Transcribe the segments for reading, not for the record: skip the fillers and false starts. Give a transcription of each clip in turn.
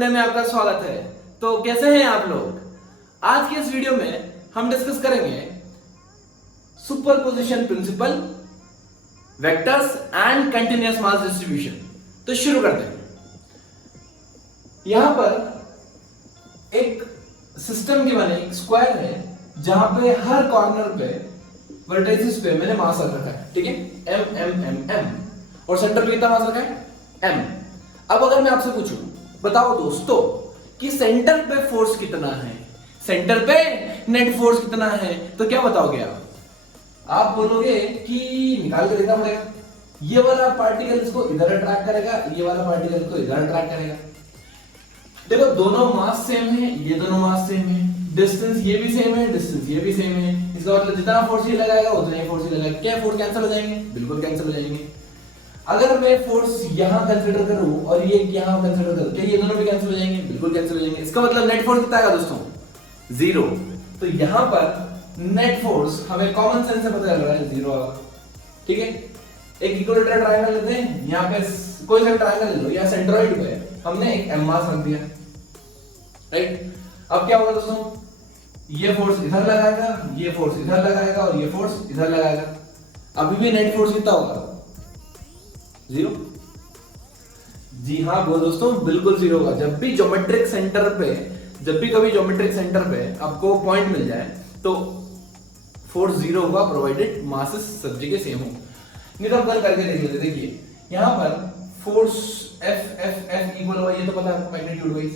Monday में आपका स्वागत है। तो कैसे हैं आप लोग? आज की इस वीडियो में हम डिस्कस करेंगे superposition principle, vectors and continuous mass distribution. तो शुरू करते हैं। यहां पर एक सिस्टम की बने एक स्क्वायर है जहां पे हर कॉर्नर पे वर्टिसेस पे मैंने मास रख रखा है, ठीक है, एम एम एम एम, और सेंटर पे कितना मास रखा है, एम। अब अगर मैं आपसे पूछूं, बताओ दोस्तों कि सेंटर पे फोर्स कितना है, सेंटर पे नेट फोर्स कितना है, तो क्या बताओगे आप बोलोगे कि निकाल के देखना पड़ेगा, ये वाला पार्टिकल इसको इधर अट्रैक्ट करेगा, ये वाला पार्टिकल इसको इधर अट्रैक्ट करेगा। देखो दोनों मास सेम है, ये दोनों मास सेम है, डिस्टेंस ये भी सेम है, डिस्टेंस ये भी सेम है, इसका मतलब जितना फोर्स ये लगाएगा उतना ही फोर्स ये लगाएगा। क्या फोर्स कैंसिल हो जाएंगे? बिल्कुल कैंसिल हो जाएंगे। अगर मैं फोर्स यहां कंसीडर करूं और ये यहां कंसीडर करूं, क्या ये दोनों भी कैंसिल हो जाएंगे? बिल्कुल कैंसिल हो जाएंगे। इसका मतलब नेट फोर्स कितना आएगा दोस्तों? 0। तो यहां पर नेट फोर्स हमें कॉमन सेंस से पता चल रहा है 0 आएगा, ठीक है। एक इक्विलेटरल ट्रायंगल लेते हैं, यहां पे कोई सा ट्रायंगल ले लो, या सेंट्रॉइड पे हमने एक एम मास रख दिया, राइट। अब क्या होगा दोस्तों, ये फोर्स इधर लगाएगा, ये फोर्स इधर लगाएगा और ये फोर्स इधर लगाएगा। अभी भी नेट फोर्स कितना होगा? 0। जी हाँ वो दोस्तों, बिल्कुल 0 होगा। जब भी ज्योमेट्रिक सेंटर पे, जब भी कभी ज्योमेट्रिक सेंटर पे आपको पॉइंट मिल जाए तो फोर्स 0 होगा, प्रोवाइडेड मासेस सब जगह सेम हो। नहीं तो आप गल करके देख लेते, देखिए यहां पर force F F F equal होगा, ये तो पता है आपको, मैग्नीट्यूड वाइज।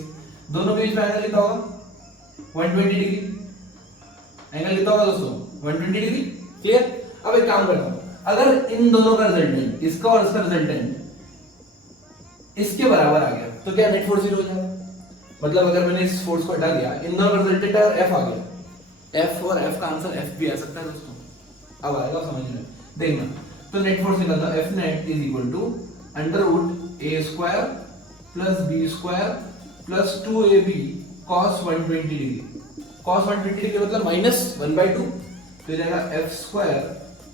दोनों के बीच में एंगल कितना होगा? 120 डिग्री। एंगल कितना होगा दोस्तों? 120 डिग्री। क्लियर? अब एक काम करता हूं, अगर इन दोनों का रिजल्टेंट, इसका और इसका रिजल्टेंट इसके बराबर आ गया तो क्या नेट फोर्स 0 हो जाएगा? मतलब अगर मैंने इस फोर्स को हटा दिया, इन दोनों का रिजल्टेंट और F आ गया, F और F का आंसर F भी आ सकता है दोस्तों। अब आएगा समझ में, देखना। तो नेट फोर्स निकलता है F net is equal to under root a square plus b square plus 2ab cos 120 degree. cos 120 degree मतलब -1/2, तो ये जाएगा f square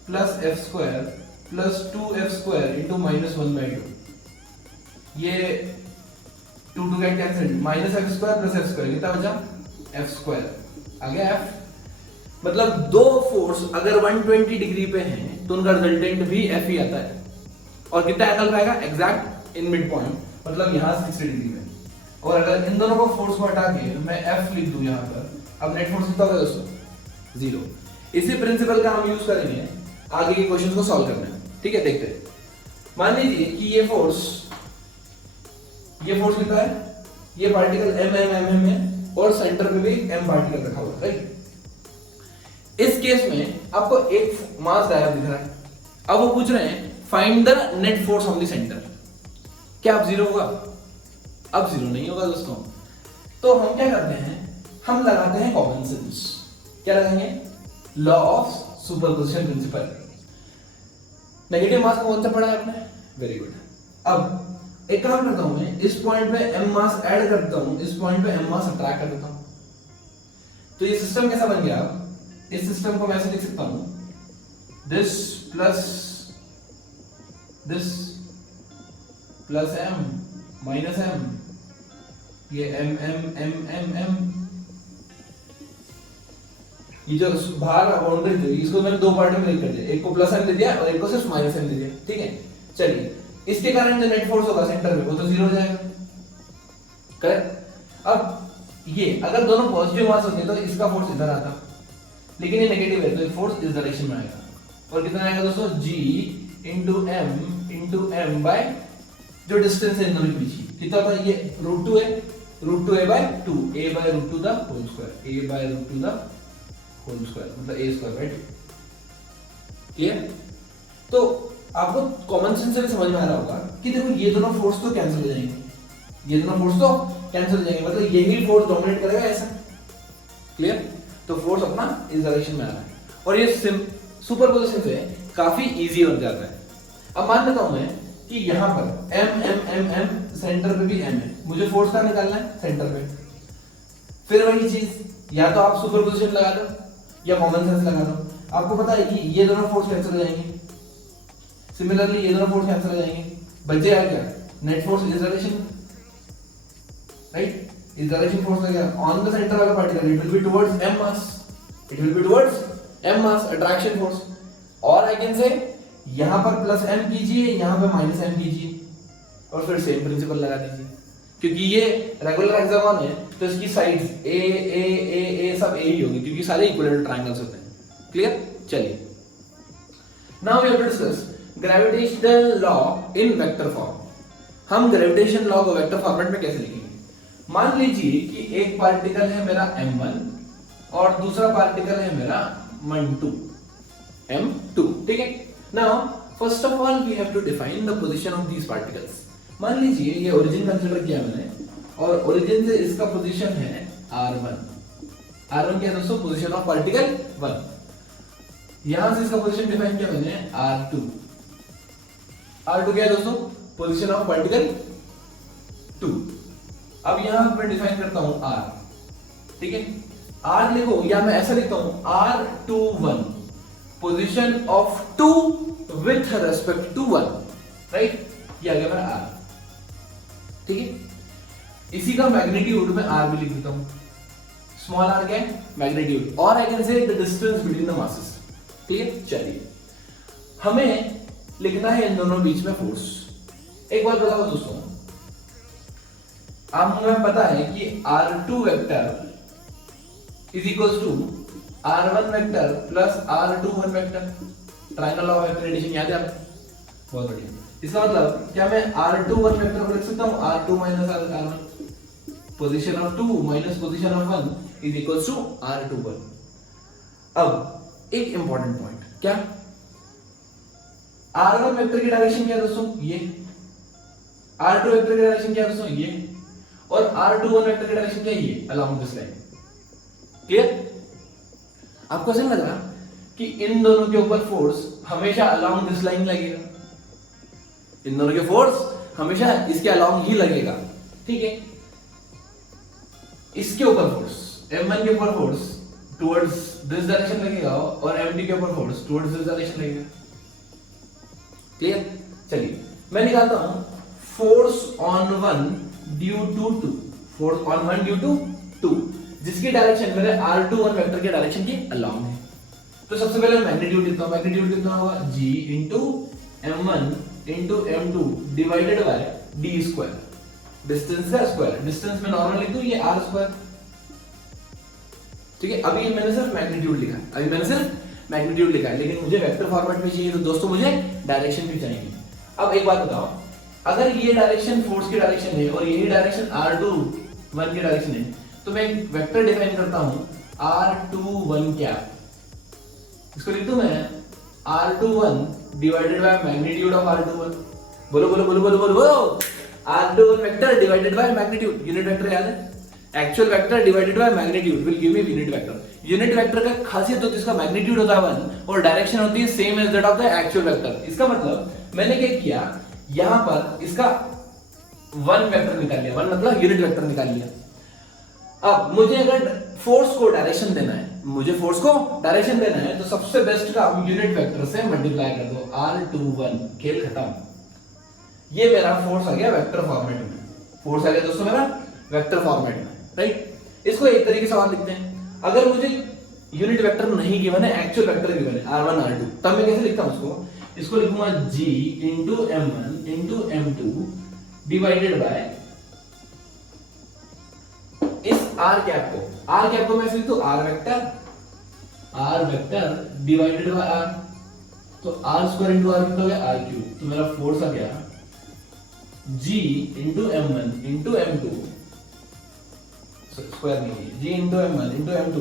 plus f square plus 2f square into -1/2। ये 2 2 cut cancel, -f square plus f square कितना बचा? f square आ गया f। मतलब दो फोर्स अगर 120 डिग्री पे हैं तो उनका रिजल्टेंट भी f ही आता है। और कितना एंगल रहेगा? एग्जैक्ट इन मिड पॉइंट, मतलब यहां 60 डिग्री में। और अगर इन दोनों को फोर्स को हटा के मैं f लिख दूं यहां पर, अब नेट फोर्स कितना होगा दोस्तों? 0। इसी प्रिंसिपल का हम यूज करेंगे आगे के क्वेश्चंस को सॉल्व करने में, ठीक है। देखते हैं, मान लीजिए कि ये फोर्स कितना है, ये particle m m m m है और सेंटर पे भी m पार्टिकल रखा हुआ है, राइट। इस केस में आपको एक मास डायग्राम दिख रहा है। अब वो पूछ रहे हैं find the net force on the centre. क्या अब 0 होगा? अब 0 नहीं होगा दोस्तों। तो हम क्या करते हैं, हम लगाते हैं कॉमन सेंस। क्या लगाएंगे? Law of superposition principle. Negative mass का कॉन्सेप्ट पढ़ा है आपने? Very good. अब एक काम करता हूं, मैं इस पॉइंट पे m मास ऐड करता हूं, इस पॉइंट पे m मास सब्ट्रैक्ट कर देता हूं। तो ये सिस्टम कैसा बन गया? इस सिस्टम को मैं ऐसे लिख सकता हूं, this plus m minus m, ये m m m m m, ये जो बाहर बाउंड्री थी इसको मैंने दो पार्ट में ब्रेक कर दिया, एक को प्लस m दे दिया और एक को सिर्फ माइनस m दे दिया, ठीक है। चलिए, इसके कारण जो नेट फोर्स होगा सेंटर में वो तो 0 हो जाएगा, करेक्ट। अब ये अगर दोनों पॉजिटिव मास होते तो इसका फोर्स इधर आता, लेकिन ये नेगेटिव है तो फोर्स इस डायरेक्शन में आएगा। और कितना आएगा दोस्तों? g into m बाय जो डिस्टेंस है इन दोनों के बीच, कितना होता है? ये √2 है, √2a by 2, a by √2 the whole square, a by √2 the whole square, मतलब a square by 2। क्लियर? तो आपको कॉमन सेंस से भी समझ में आ रहा होगा कि देखो ये दोनों फोर्स तो कैंसिल हो जाएंगे, ये दोनों फोर्स तो कैंसिल हो जाएंगे, मतलब यही फोर्स डोमिनेट करेगा ऐसा। क्लियर? तो फोर्स अपना इस डायरेक्शन में आ रहा है और ये सुपरपोजिशन से काफी इजी हो जाता है। अब मान लेता हूं मैं कि यहां पर m m m m centre पे भी m है, मुझे फोर्स का निकालना है सेंटर पे। फिर वही चीज, या तो आप सुपरपोजिशन लगा लो या कॉमन सेंस लगा लो। आपको पता है कि ये दोनों फोर्स कैंसिल हो जाएंगे, सिमिलरली ये दोनों फोर्स कैंसिल हो जाएंगे, बचेगा क्या? नेट फोर्स इस डायरेक्शन, राइट? इस डायरेक्शन फोर्स लगेगा on the center of the particle, it will be towards m mass, it will be towards m mass attraction force. और आई कैन से यहां पर प्लस m कीजिए, यहां पे minus m कीजिए और फिर सेम प्रिंसिपल लगा दीजिए। क्योंकि ये रेगुलर हेक्सागन है तो इसकी sides a a a a सब a ही होगी क्योंकि सारे इक्विलेटरल ट्रायंगल्स होते हैं। क्लियर? चलिए, now we have to discuss gravitational law in vector form. हम ग्रेविटेशन लॉ को वेक्टर फॉर्मेट में कैसे लिखेंगे? मान लीजिए कि एक पार्टिकल है मेरा m1 और दूसरा पार्टिकल है मेरा m2, ठीक है? Now first of all we have to define the position of these particles. मान लीजिए ये ओरिजिन कंसीडर किया मैंने और ओरिजिन से इसका पोजीशन है r1 क्या है दोस्तों? Position of particle 1। यहां से इसका पोजीशन डिफाइन किया मैंने r2 क्या है दोस्तों? Position of particle 2। अब यहां मैं डिफाइन करता हूं r, ठीक है? r लिखो या मैं ऐसा लिखता हूं r21 position of 2 with respect to 1, right? ये आ गया मेरा r, ठीक है? इसी का मैग्नीट्यूड में r भी लिख देता हूं। स्मॉल r क्या है? मैग्नीट्यूड। और I can say the distance between the masses, ठीक है? चलिए, हमें लिखना है इन दोनों बीच में फोर्स। एक बात बताओ दोस्तों, अब हमें पता है कि r2 vector is equal to r1 vector plus r21 vector. Triangle of addition याद है आपको? बहुत बढ़िया। इसका मतलब क्या मैं r21 वेक्टर को लिख सकता हूं r2 minus r1, position of 2 minus position of 1 is equal to r21। अब एक इंपॉर्टेंट पॉइंट, क्या r1 वेक्टर की डायरेक्शन क्या है दोस्तों? ये। r2 वेक्टर की डायरेक्शन क्या है दोस्तों? ये। और r21 वेक्टर की डायरेक्शन क्या है? ये, अलोंग दिस लाइन। क्लियर? आपको ऐसा लग रहा कि इन दोनों के ऊपर फोर्स हमेशा अलोंग दिस लाइन लगेगा? इन दोनों के फोर्स हमेशा इसके अलोंग ही लगेगा, ठीक है? इसके ऊपर फोर्स m1 के ऊपर फोर्स टुवर्ड्स दिस डायरेक्शन लगेगा और m2 के ऊपर फोर्स टुवर्ड्स दिस डायरेक्शन लगेगा। क्लियर? चलिए, मैं निकालता हूं force on 1 due to 2, force on 1 due to 2, जिसकी डायरेक्शन मेरे r21 वेक्टर के डायरेक्शन के अलोंग है। तो सबसे पहले मैग्नीट्यूड लिखता हूं। मैग्नीट्यूड कितना होगा? g into m1 into m2 divided by d square, distance का स्क्वायर। डिस्टेंस में नॉर्मल लिख दूं, ये r स्क्वायर, ठीक है? अभी मैंने सिर्फ मैग्नीट्यूड लिखा है, लेकिन मुझे वेक्टर फॉर्मेट में चाहिए तो दोस्तों मुझे डायरेक्शन भी चाहिए। अब एक बात बताओ, अगर ये डायरेक्शन फोर्स की डायरेक्शन है और यही डायरेक्शन r21 की डायरेक्शन है तो मैं एक वेक्टर डिफाइन करता हूं r21 क्या, इसको लिख दूं मैं r21 divided by magnitude of r21। बोलो बोलो बोलो बोलो बोलो बोलो, r21 vector divided by magnitude. Unit vector याद है? Actual vector divided by magnitude will give me unit vector. Unit vector का खासियत होती है इसका मैग्नीट्यूड होता है 1 और डायरेक्शन होती है same as that of the actual vector. इसका मतलब मैंने क्या किया, यहां पर इसका 1 वेक्टर निकाल लिया, 1 मतलब यूनिट वेक्टर निकाल लिया। अब मुझे अगर फोर्स को डायरेक्शन देना है, तो सबसे बेस्ट काम यूनिट वेक्टर से मल्टीप्लाई कर दो, r21, खेल खत्म। ये मेरा फोर्स आ गया वेक्टर फॉर्मेट में, फोर्स आ गया दोस्तों मेरा वेक्टर फॉर्मेट में, राइट? इसको एक तरीके से और लिखते हैं। अगर मुझे यूनिट वेक्टर नहीं गिवन है, एक्चुअल वेक्टर गिवन है r1 r2, तब मैं कैसे लिखता हूं इसको लिखूंगा g into m1 into m2 divided by इस r कैप को मैं लिख दूं r vector divided by r, तो r स्क्वायर into r कितना हो गया? r cube. तो मेरा फोर्स आ गया g into m1 into m2 square नहीं, g into m1 into m2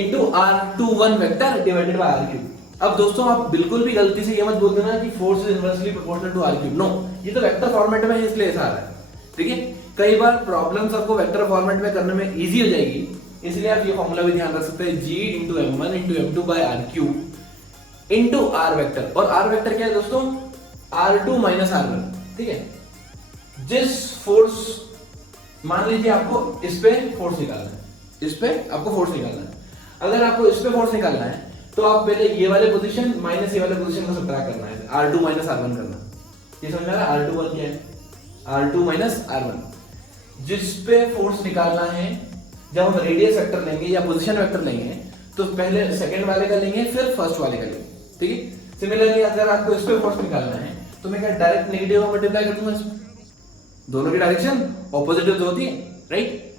into r21 vector divided by r cube. अब दोस्तों आप बिल्कुल भी गलती से ये मत बोल देना कि force is inversely proportional to r cube. No, ये तो वेक्टर फॉर्मेट में है इसलिए ऐसा आ रहा है, ठीक है? कई बार प्रॉब्लम्स आपको वेक्टर फॉर्मेट में करने में इजी हो जाएगी, इसलिए आप ये फॉर्मूला भी ध्यान रख सकते हैं, g into m1 into m2 by r cube into r vector. और r वेक्टर क्या है दोस्तों? r2 minus r1, ठीक है? जिस फोर्स, मान लीजिए आपको इस पे फोर्स निकालना है, इस पे आपको फोर्स निकालना है। अगर आपको इस पे फोर्स निकालना है तो आप पहले ये वाले पोजीशन माइनस ये वाले पोजीशन को सब्ट्रैक्ट करना है, r2 minus r1 करना। ये समझ में आ रहा है? r21 क्या है? r2 minus r1। जिस पे फोर्स निकालना है, जब हम रेडियस वेक्टर लेंगे या पोजीशन वेक्टर लेंगे तो पहले सेकंड वाले का लेंगे फिर फर्स्ट वाले का लेंगे, ठीक है। सिमिलरली अगर आपको इस पे फोर्स निकालना है तो मैं क्या डायरेक्ट नेगेटिव मल्टीप्लाई कर दूंगा इसमें, दोनों की डायरेक्शन ऑपोजिट तो होती है, राइट।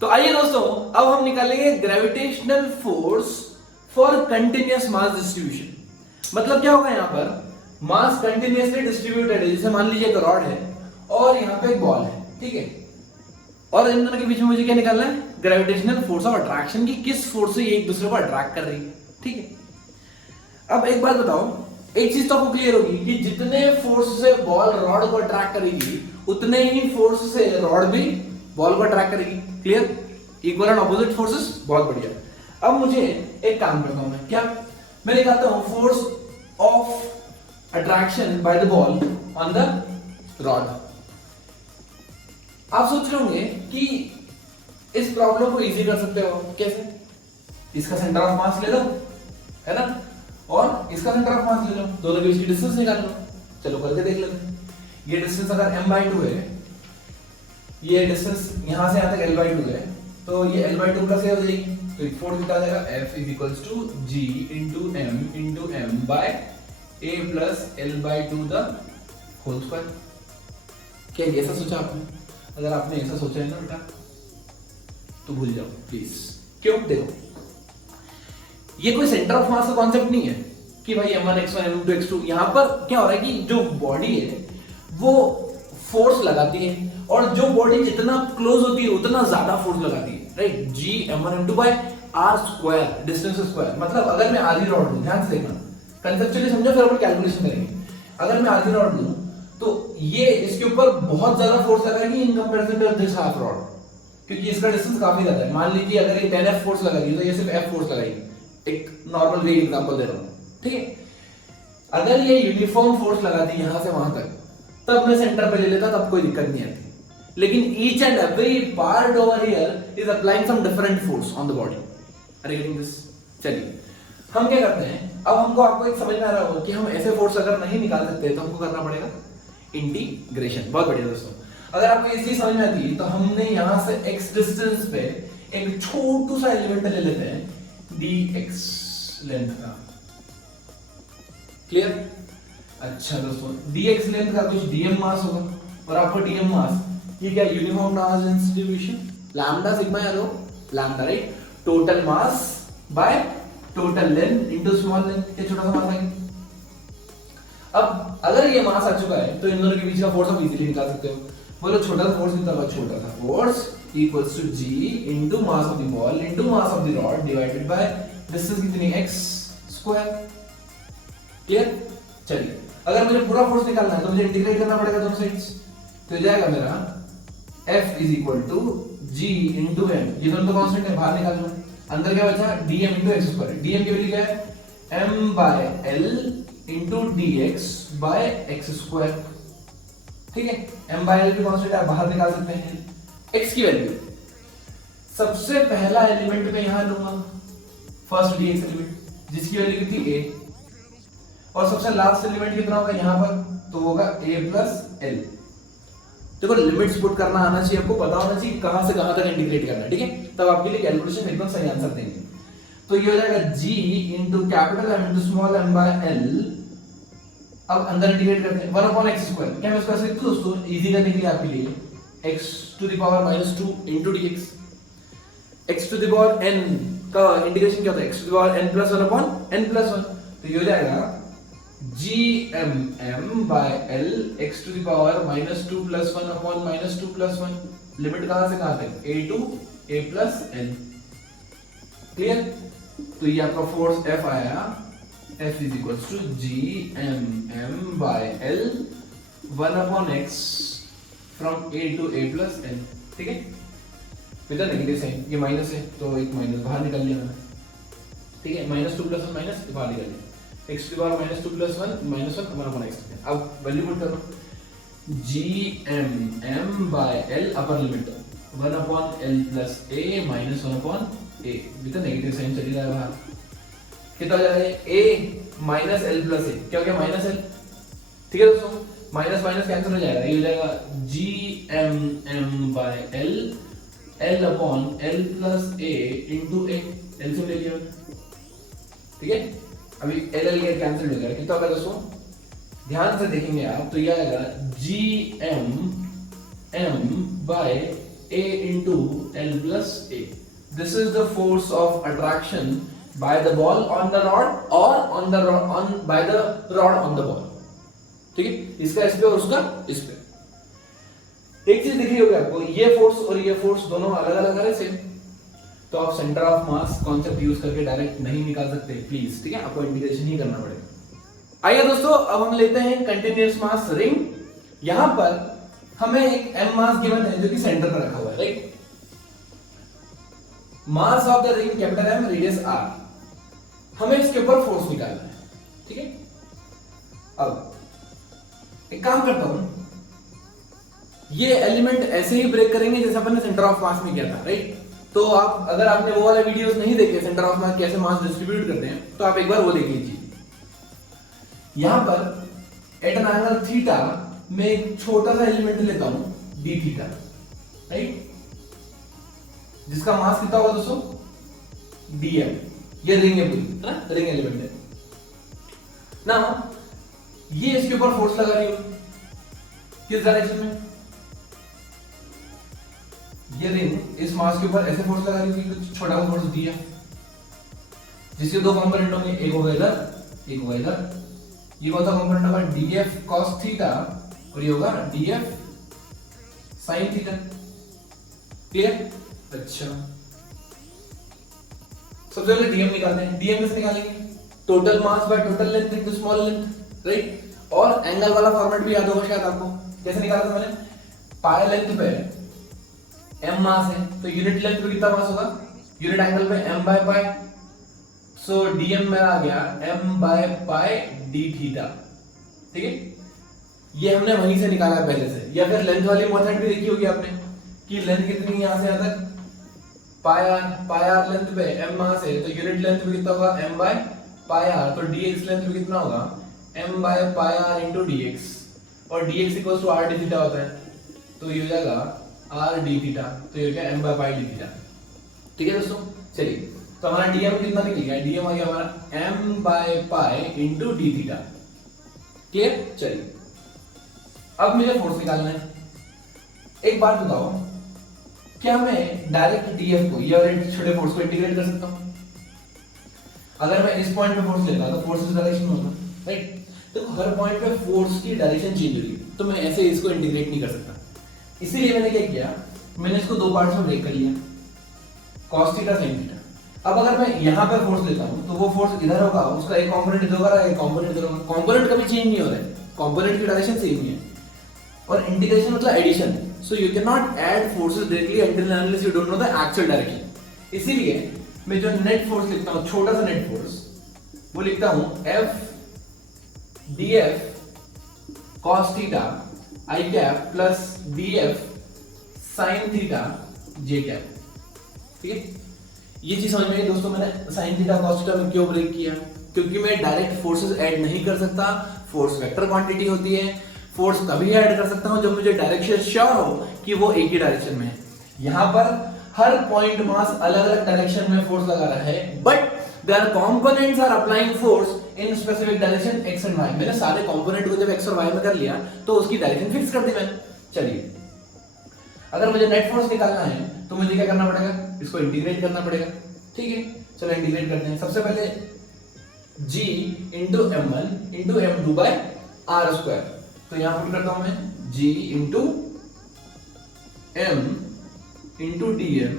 तो आइए दोस्तों अब हम निकालेंगे gravitational force for continuous mass distribution. मतलब क्या होगा, यहाँ पर मास कंटिन्यूअसली डिस्ट्रीब्यूटेड है, जैसे मान लीजिए एक रॉड है और यहाँ पे एक बॉल है, ठीक है, और इन दोनों के बीच में मुझे क्या निकालना है, ग्रेविटेशनल फोर्स ऑफ अट्रैक्शन की किस फोर्स से ये एक दूसरे को अट्रैक्ट कर रही है, ठीक है। अब एक बात बताओ, एक चीज तो आपको क्लियर होगी कि जितने फोर्स से बॉल रॉड को अट्रैक्ट करेगी उतने ही फोर्स से रॉड भी बॉल को अट्रैक्ट करेगी, clear, equal and opposite forces, बहुत बढ़िया। अब मुझे एक काम करता हूं, मैं क्या, मैं निकालता हूं force of attraction by the ball on the rod. आप सोच रहे होंगे कि इस प्रॉब्लम को इजी कर सकते हो, कैसे, इसका सेंटर ऑफ मास ले लो, है ना, और इसका सेंटर ऑफ मास ले लो, दोनों के बीच की डिस्टेंस निकाल लो, चलो करके देख लेते हैं। ये डिस्टेंस अगर m/2 है, ये डिस्टेंस यहां से यहां तक l/2 है, तो ये l/2 प्लस a हो जाएगी, तो एक फोर्स निकल जाएगा F = g × m by a plus l/2 the whole square. क्या ऐसा सोचा आपने? अगर आपने ऐसा सोचा है ना बेटा तो भूल जाओ प्लीज। क्यों? देखो, ये कोई सेंटर ऑफ मास का कॉन्सेप्ट नहीं है कि भाई m1 x1 m2 x2। यहां पर क्या हो रहा है कि जो बॉडी है वो फोर्स लगाती है, और जो बॉडी जितना क्लोज होती है उतना ज्यादा फोर्स लगाती है, right. g m1 m2 by r square, distance square. मतलब अगर मैं आधी रॉड लूं, ध्यान से देखना, कंसेप्चुअली समझो फिर अपन कैलकुलेशन करेंगे। अगर मैं आधी रॉड लूं तो ये इसके ऊपर बहुत ज्यादा फोर्स लगाएगी in comparison to this half rod, क्योंकि इसका डिस्टेंस काफी ज्यादा है। मान लीजिए अगर ये 10f फोर्स लगाएगी तो ये सिर्फ f फोर्स लगाएगी, एक नॉर्मल वे एग्जांपल दे रहा हूं, ठीक है। अगर ये यूनिफॉर्म फोर्स लगाती है यहां से वहां तक, तब मैं सेंटर पे ले लेता, तब कोई दिक्कत नहीं आती। लेकिन each and every part over here is applying some different force on the body. Are you getting this? चलिए हम क्या करते हैं, अब हमको आपको एक समझ में आ रहा होगा कि हम ऐसे फोर्स अगर नहीं निकाल सकते तो हमको करना पड़ेगा इंटीग्रेशन। बहुत बढ़िया दोस्तों, अगर आपको ये चीज समझ में आती है तो हमने यहां से x डिस्टेंस पे एक छोटू सा एलिमेंट ले लेते हैं dx लेंथ का, क्लियर। अच्छा दोस्तों, dx लेंथ का कुछ dm मास होगा, और आपको dm मास ये क्या, uniform mass distribution, lambda sigma या rho lambda, right, total mass by total length into small length, ये छोटा सा मास है। अब अगर ये मास आ चुका है तो इन दोनों के बीच का फोर्स आप इजीली निकाल सकते हो। बोलो छोटा सा फोर्स कितना होगा, छोटा सा force equals to g into mass of the ball into mass of the rod divided by distance कितनी, x स्क्वायर, क्लियर। चलिए अगर मुझे पूरा फोर्स निकालना है तो मुझे इंटीग्रेट करना पड़ेगा दोनों साइड्स, तो हो जाएगा मेरा F = g इनटू m, ये दोनों तो कांस्टेंट है, बाहर निकाल लो, अंदर क्या बचा, dm × x स्क्वायर। dm की वैल्यू क्या है, m/l into dx by x square, ठीक है। m/l भी कांस्टेंट है, बाहर निकाल सकते हैं। x की वैल्यू सबसे पहला एलिमेंट में यहां लूंगा, फर्स्ट dx एलिमेंट जिसकी वैल्यू कितनी a, और सबसे लास्ट एलिमेंट कितना होगा यहां पर, तो होगा a + l। देखो लिमिट्स पुट करना आना चाहिए, आपको पता होना चाहिए कहां से कहां तक इंटीग्रेट करना है, ठीक है, तब आपके लिए कैलकुलेशन एकदम सही आंसर देंगे। तो ये हो जाएगा g into capital M into small m/l। अब अंदर इंटीग्रेट करते हैं 1/x स्क्वायर, क्या मैं इसको ऐसे लिख दूं दोस्तों इजी करने के लिए आपके लिए, x⁻⁻2 into dx, x⁻n का इंटीग्रेशन क्या होता है, x⁻n + 1/n+1, तो ये हो जाएगा gmm/l x⁻⁻2 + 1/-2+1, लिमिट कहां से कहां तक, a to a + n, clear. तो ये आपका फोर्स F आया, F = gmm/l 1/x from a to a + n, ठीक है। विद नेगेटिव साइन, ये माइनस है तो एक माइनस बाहर निकाल लिया मैंने, ठीक है, -2 + 1 माइनस बाहर निकाल लिया, x⁻⁻2 + 1 -1 1/x। अब वैल्यू पुट करो, gmm/l upper limit 1/l + a - 1/a with negative sign चली रहा है बाहर, कितना हो जाएगा a - l + a, क्या हो गया -l, ठीक है दोस्तों, माइनस माइनस कैंसिल हो जाएगा, ये हो जाएगा G M M by L, L upon L plus A into A, LCM ले लिया, ठीक है। अभी एल एल के कैंसिल हो जाएगा, कितना होगा दोस्तों, ध्यान से देखेंगे आप तो ये आएगा G M M by A into L plus A. This is the force of attraction by the ball on the rod और on the on by the rod on the ball, ठीक है। इसका इस पे और उसका इस पे। एक चीज दिख रही होगी आपको, ये फोर्स और ये फोर्स दोनों अलग अलग है सेम, तो आप centre of mass concept use करके डायरेक्ट नहीं निकाल सकते प्लीज, ठीक है, आपको इंटीग्रेशन ही करना पड़ेगा। आइए दोस्तों अब हम लेते हैं कंटिन्यूअस मास रिंग। यहां पर हमें एक एम मास गिवन है जो कि सेंटर पर रखा हुआ है, right. Mass of the ring capital M, radius R, हमें इसके ऊपर फोर्स निकालना है, ठीक है। अब एक काम करता हूं, ये एलिमेंट ऐसे ही ब्रेक करेंगे जैसे अपन ने सेंटर ऑफ मास में किया था, राइट। तो आप अगर आपने वो वाले वीडियोस नहीं देखे सेंटर ऑफ मास कैसे मास डिस्ट्रीब्यूट करते हैं, तो आप एक बार वो देख लीजिए। यहां पर एट एन एंगल थीटा में एक छोटा सा एलिमेंट लेता हूं डी थीटा, राइट, जिसका मास कितना होगा दोस्तों, डीएम। ये रिंग है पूरी, है ना, रिंग एलिमेंट है ना। ये इसके ऊपर फोर्स लगा रही हो, किस डायरेक्शन में, ये रिंग इस मास के ऊपर ऐसे फोर्स लगा रही होगी, कुछ छोटा सा फोर्स दिया, जिसके दो कंपोनेंट होंगे, एक होगा इधर, एक होगा इधर। ये कौन सा कंपोनेंट होगा, डीएफ कॉस थीटा, और ये होगा डीएफ साइन थीटा, क्लियर। अच्छा, सबसे पहले डीएम निकालते हैं। डीएम कैसे निकालेंगे, total mass by total length into small length, right. और एंगल वाला फॉर्मेट भी याद होगा शायद आपको, कैसे निकाला था मैंने, पाई लेंथ पे एम मास है तो यूनिट लेंथ पे कितना मास होगा, यूनिट एंगल पे M by pi, so DM मेरा आ गया M by pi D theta, ठीक है। ये हमने वहीं से निकाला पहले से, या फिर लेंथ वाली मेथड भी देखी होगी आपने कि लेंथ कितनी यहां से यहां तक, पाई आर लेंथ पे एम मास है तो यूनिट लेंथ पे कितना होगा, एम बाय पाई आर, तो डीएक्स लेंथ पे कितना होगा, M by pi R into dx, और dx equals to R d theta होता है, तो ये हो जाएगा आर डी थीटा, तो ये हो गया M by pi D theta, ठीक है दोस्तों। चलिए, तो हमारा डीएम कितना निकल गया, डीएम आ गया हमारा M by pi into D theta, clear. चलिए, अब मुझे फोर्स निकालना है। एक बात बताओ, क्या मैं डायरेक्ट डीएफ को या छोटे फोर्स को इंटीग्रेट कर सकता हूं? अगर मैं इस पॉइंट पे फोर्स लेता तो फोर्स इस डायरेक्शन में होगा, राइट। तो हर पॉइंट पे फोर्स की डायरेक्शन चेंज होगी, तो मैं ऐसे इसको इंटीग्रेट नहीं कर सकता। इसीलिए मैंने क्या किया, मैंने इसको दो पार्ट्स में ब्रेक कर लिया, cos थीटा sin थीटा। अब अगर मैं यहां पर फोर्स लेता हूं तो वो फोर्स इधर होगा, उसका एक कंपोनेंट इधर होगा, एक कंपोनेंट इधर होगा, कंपोनेंट कभी चेंज नहीं हो रहा है, कंपोनेंट की डायरेक्शन सेम ही है। और इंटीग्रेशन मतलब addition, so you can not add forces directly until unless you don't know the actual direction. इसीलिए मैं जो नेट फोर्स लिखता हूं, छोटा सा नेट फोर्स, वो लिखता हूं F dF cos theta I cap plus dF sin theta J cap, ठीक है। ये चीज समझ में आई दोस्तों, मैंने sin थीटा cos थीटा में क्यों ब्रेक किया, क्योंकि मैं डायरेक्ट फोर्सेस ऐड नहीं कर सकता, फोर्स वेक्टर क्वांटिटी होती है। फोर्स तभी ऐड कर सकता हूं जब मुझे डायरेक्शन श्योर हो कि वो एक ही डायरेक्शन में है। यहां पर हर पॉइंट मास अलग अलग डायरेक्शन में फोर्स लगा रहा है, but their components are applying force in specific direction X and Y. मैंने सारे कंपोनेंट को जब एक्स और वाई में कर लिया तो उसकी डायरेक्शन फिक्स कर दी मैंने। चलिए, अगर मुझे नेट फोर्स निकालना है तो मुझे क्या करना पड़ेगा, इसको इंटीग्रेट करना पड़ेगा, ठीक है। चलो इंटीग्रेट करते हैं। सबसे पहले G into m1 into m2 by R square, तो यहां पुट करता हूं मैं G into m into dm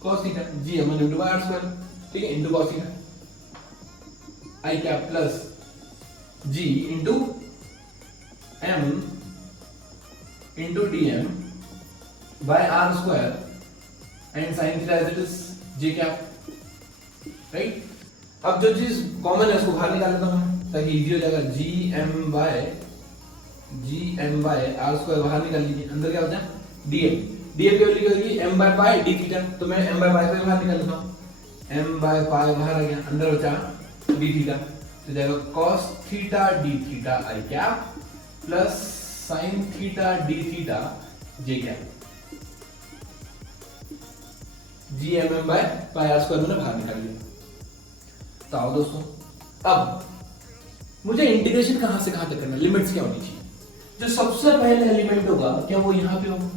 cos theta, G m1 into R square, ठीक है, into cos theta I cap plus G into m into dm by R square and sin theta as it is J cap, right. अब जो चीज common है उसको बाहर निकाल लेता हूं ताकि इजी हो जाएगा। G M by R square बाहर निकाल लीजिए, अंदर क्या होता है डीएम, डीएम की वैल्यू क्या होगी M by pi D theta, तो मैं एम बाय पाई को बाहर निकाल लेता हूं, एम बाय पाई बाहर आ गया, अंदर बचा डी थीटा, तो जाएगा cos theta d theta i cap plus sine theta d theta j क्या G M M by pi R square मैंने बाहर निकाल लिया। तो आओ दोस्तों, अब मुझे इंटीग्रेशन कहां से कहां तक करना, लिमिट्स क्या होनी चाहिए। जो सबसे पहले एलिमेंट होगा क्या वो यहां पे होगा,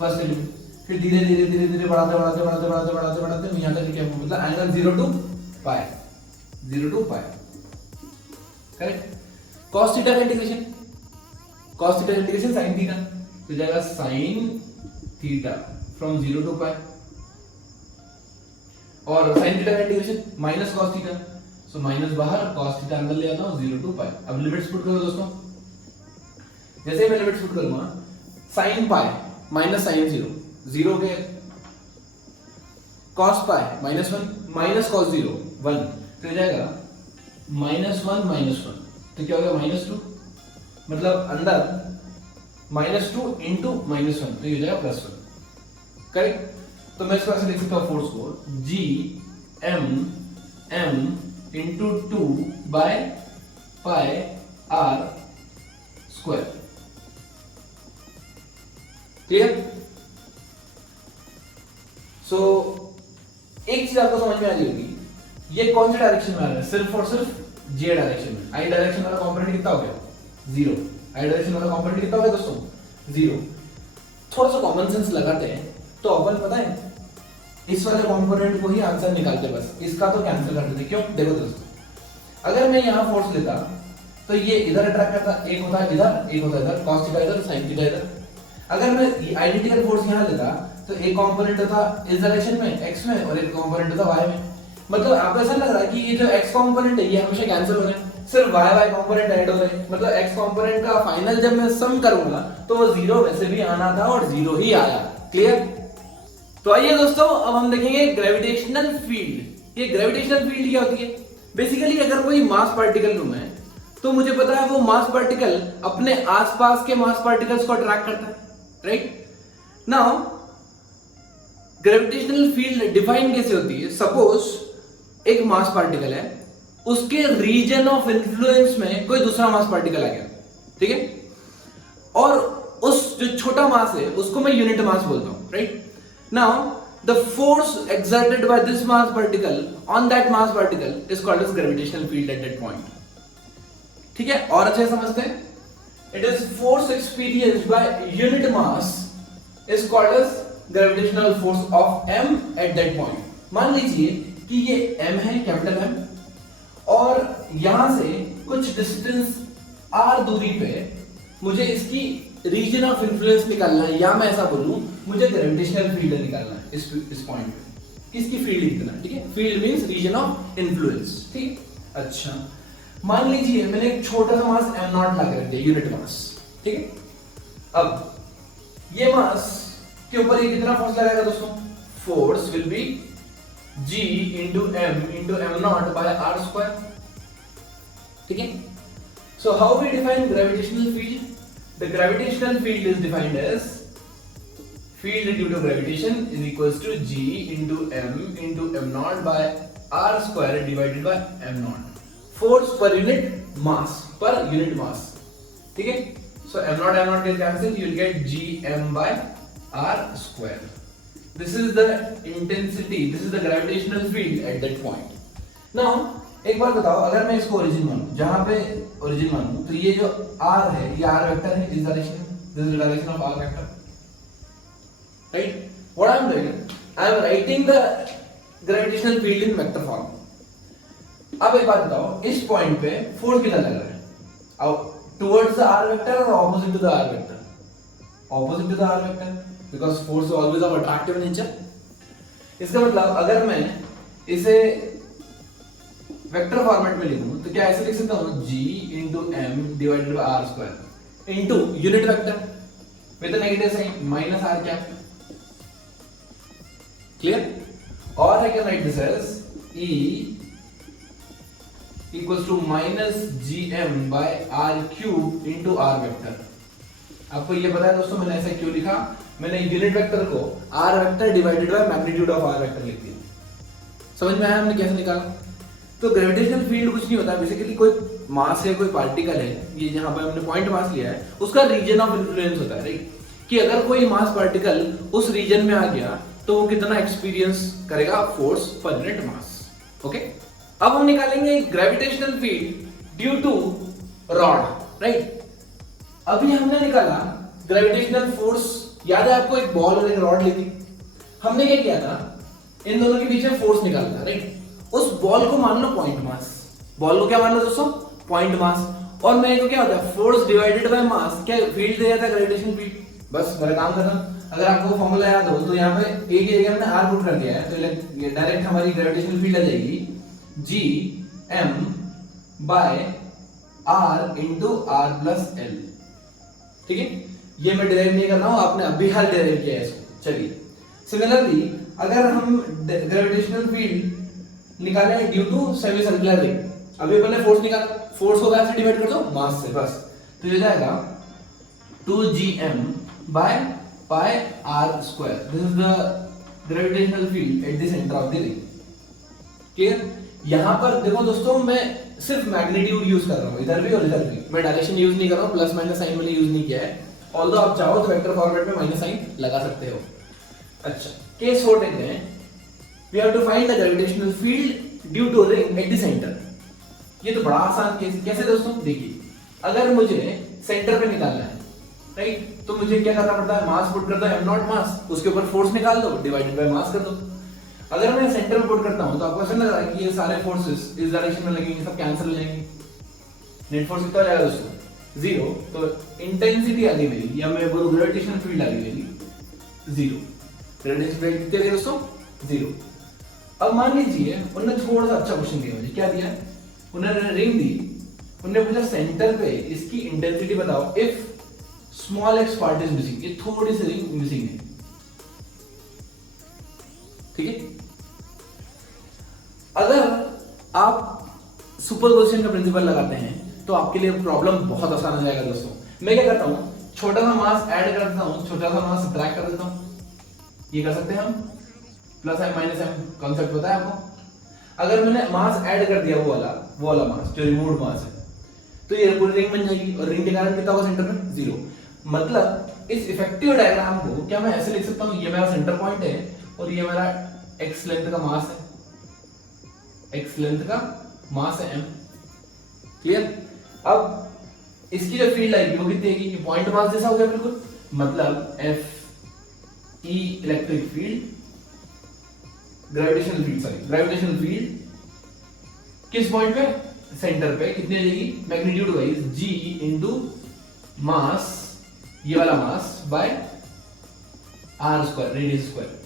फर्स्ट एलिमेंट, फिर धीरे धीरे धीरे धीरे बढ़ाते बढ़ाते बढ़ाते बढ़ाते बढ़ाते बढ़ाते यहां तक क्या होगा, मतलब angle 0 to pi, 0 to pi, correct. cos theta का इंटीग्रेशन, cos थीटा का इंटीग्रेशन sin थीटा, तो जाएगा sin theta from 0 to pi, और sin थीटा का integration minus cos theta, so minus बाहर cos थीटा अंदर ले आता हूं 0 टू पाई। अब लिमिट्स पुट करो दोस्तों, जैसे मैं लिमिट्स पुट करूंगा sin पाई माइनस sin 0 0 के, cos पाई -1 माइनस cos 0 1, तो हो जाएगा -1 तो क्या हो गया -2, मतलब अंदर -2 इंटू -1 तो ये हो जाएगा +1, करेक्ट। तो मैं इसको ऐसे लिख सकता हूं, फोर्स को G m into 2 by pi R square, clear. So एक चीज आपको समझ में आ जाएगी, ये कौन सी डायरेक्शन में आ रहा है, सिर्फ और सिर्फ जे डायरेक्शन में। आई डायरेक्शन वाला कंपोनेंट कितना हो गया 0, आई डायरेक्शन वाला कंपोनेंट कितना हो गया दोस्तों 0। थोड़ा सा कॉमन सेंस लगाते हैं तो अपन पता है इस वाले कंपोनेंट को ही आंसर निकालते, बस इसका तो कैंसिल कर देते। क्यों, देखो दोस्तों, अगर मैं यहां फोर्स लेता तो ये इधर अट्रैक्ट करता, एक होता है इधर, एक होता है इधर, cos थीटा इधर, sin थीटा इधर। अगर मैं आइडेंटिकल फोर्स यहां लेता तो एक कंपोनेंट होता इस डायरेक्शन में x में और एक कंपोनेंट होता y में, मतलब आपको ऐसा लग रहा है कि ये जो x कंपोनेंट है ये हमेशा कैंसिल हो रहे हैं, सिर्फ y कंपोनेंट ऐड हो रहे हैं, मतलब x कंपोनेंट का फाइनल जब मैं सम करूंगा तो वो 0 वैसे भी आना था और 0 ही आया, क्लियर। तो आइए दोस्तों, अब हम देखेंगे ग्रेविटेशनल फील्ड। ये ग्रेविटेशनल फील्ड क्या होती है, बेसिकली अगर कोई मास पार्टिकल लूं मैं, तो मुझे पता है वो मास पार्टिकल अपने आसपास के मास पार्टिकल्स को अट्रैक्ट करता है, right. Now gravitational field define कैसे होती है, सपोज एक मास पार्टिकल है, उसके रीजन ऑफ इन्फ्लुएंस में कोई दूसरा मास पार्टिकल आ गया, ठीक है, और उस जो छोटा मास है उसको मैं यूनिट मास बोलता हूं, right. Now the force exerted by this mass particle on that mass particle is called as gravitational field at that point, ठीक है। और अच्छे समझते हैं, it is force experienced by unit mass is called as gravitational force of m at that point। मान लीजिए कि ये m है, कैपिटल M, और यहां से कुछ डिस्टेंस r दूरी पे मुझे इसकी रीजन ऑफ इन्फ्लुएंस निकालना है, या मैं ऐसा बोलूं मुझे ग्रेविटेशनल फील्ड निकालना है इस पॉइंट पे, किसकी फील्ड लिखना है, ठीक है। Field means region of influence, ठीक। अच्छा, मान लीजिए मैंने एक छोटा सा मास m0 ला के रख दिया, यूनिट मास, ठीक है। अब ये मास के ऊपर ये कितना फोर्स लगाएगा दोस्तों, force will be g into m0 by r square, ठीक है। So how we define gravitational field? The gravitational field is defined as field due to gravitation is equals to g into m0 by r square divided by m0, force per unit mass, ठीक है। So m0 get cancelled, you will get gm by r square. This is the intensity, this is the gravitational field at that point. Now एक बार बताओ, अगर मैं इसको origin मानूं, जहां पे ओरिजिन मानूं, तो ये जो r है ये r वेक्टर है, इस डायरेक्शन में, this is the direction of r vector, right. What I am doing, I am writing the gravitational field in vector form. अब एक बात बताओ, इस पॉइंट पे फोर्स कितना लग रहा है, अब टुवर्ड्स द r वेक्टर और opposite to the r vector, opposite to the r vector, because force is always of attractive nature. इसका मतलब अगर मैं इसे वेक्टर फॉर्मेट में लिखूं तो क्या ऐसे लिख सकता हूं, g into m divided by r square into unit vector with negative sign minus r क्या, क्लियर। और I can write this as e equals to minus gm by r cube into r vector. आपको ये पता है दोस्तों मैंने ऐसा क्यों लिखा, मैंने यूनिट वेक्टर को r vector divided by magnitude of r vector लिख दिया। समझ में आया हमने कैसे निकाला। तो ग्रेविटेशनल फील्ड कुछ नहीं होता, बेसिकली कोई मास है कोई पार्टिकल है, ये जहां पर हमने पॉइंट मास लिया है, उसका रीजन ऑफ इन्फ्लुएंस होता है, राइट? कि अगर कोई मास पार्टिकल उस रीजन में आ गया तो वो कितना एक्सपीरियंस करेगा force per unit mass. Okay, अब हम निकालेंगे gravitational field due to rod, right? अभी हमने निकाला ग्रेविटेशनल फोर्स, याद है आपको? एक बॉल और एक रॉड ली थी, हमने क्या किया था, इन दोनों के बीच में फोर्स निकाला था, राइट? उस बॉल को मान लो पॉइंट मास, बॉल को क्या मान लो दोस्तों? Point mass. और मेरे को क्या होता है, फोर्स डिवाइडेड बाय मास, क्या फील्ड दिया था, ग्रेविटेशनल फील्ड। बस मेरा काम खत्म। अगर आपको फॉर्मूला याद हो तो यहाँ पे ए की जगह हमने आर पुट कर दिया है, तो डायरेक्ट हमारी ग्रेविटेशनल फील्ड आ जाएगी G M by R into R plus L. ठीक है, ये मैं डिराइव नहीं कर रहा हूं, आपने अभी हाल डिराइव किया है इसको। चलिए, सिमिलरली अगर हम ग्रेविटेशनल फील्ड निकाले due to semi circular ring, अभी अपन ने फोर्स निकाला, फोर्स को क्या से डिवाइड कर दो, मास से, बस। तो ये जाएगा 2gm by pi r square. This is the gravitational field at the center of the ring. Clear? यहां पर देखो दोस्तों, मैं सिर्फ मैग्नीट्यूड यूज कर रहा हूं, इधर भी और इधर भी। मैं डायरेक्शन यूज नहीं कर रहा हूं, प्लस माइनस साइन मैंने यूज नहीं किया है। ऑल्दो आप चाहो तो वेक्टर फॉर्मेट में माइनस साइन लगा सकते हो। अच्छा, केस 4 देखते हैं। We have to find the gravitational field due to ring at the center. ये तो बड़ा आसान केस। कैसे दोस्तों? देखिए, अगर मुझे सेंटर पे निकालना है, राइट, तो मुझे क्या करना पड़ता है, मास पुट करता है m नॉट मास, उसके ऊपर फोर्स निकाल दो, डिवाइडेड बाय मास कर दो। अगर मैं सेंटर में पुट करता हूं तो आपको ऐसा लग रहा है कि ये सारे फोर्सेस इस डायरेक्शन में लगेंगे, सब कैंसिल हो जाएंगे। नेट फोर्स कितना जाएगा दोस्तों? 0। तो इंटेंसिटी आ गई मेरी, या मैं बोलूं ग्रेविटेशनल फील्ड आ गई मेरी 0। ग्रेविटेशनल फील्ड कितनी आ गई दोस्तों? 0। अब मान लीजिए उन्होंने थोड़ा सा अच्छा क्वेश्चन दिया मुझे। क्या दिया? उन्होंने रिंग दी, उन्होंने पूछा सेंटर पे इसकी इंटेंसिटी बताओ if small x part is missing. ये थोड़ी सी रिंग मिसिंग है, ठीक है? अगर आप सुपरपोजिशन का प्रिंसिपल लगाते हैं तो आपके लिए प्रॉब्लम बहुत आसान हो जाएगा दोस्तों। मैं क्या करता हूं, छोटा सा मास ऐड कर देता हूं, छोटा सा मास सब्ट्रैक्ट कर देता हूं। ये कर सकते हैं हम, plus M minus M concept पता है आपको? अगर मैंने मास ऐड कर दिया वो वाला मास जो रिमूव्ड मास है, तो ये पूरी रिंग बन जाएगी। और रिंग के कारण कितना होगा सेंटर में? 0। मतलब इस इफेक्टिव डायग्राम को क्या मैं ऐसे लिख सकता हूं, ये मेरा सेंटर पॉइंट है और ये मेरा एक्स लेंथ का मास है, एक्स लेंथ का मास है m। क्लियर? अब इसकी जो फील्ड आएगी वो कितनी आएगी? पॉइंट मास जैसा हो गया बिल्कुल। मतलब F E electric field, gravitational field, sorry gravitational field किस पॉइंट पे? सेंटर पे। कितनी आ जाएगी magnitude wise? G into mass, ये वाला mass, by r square, radius square.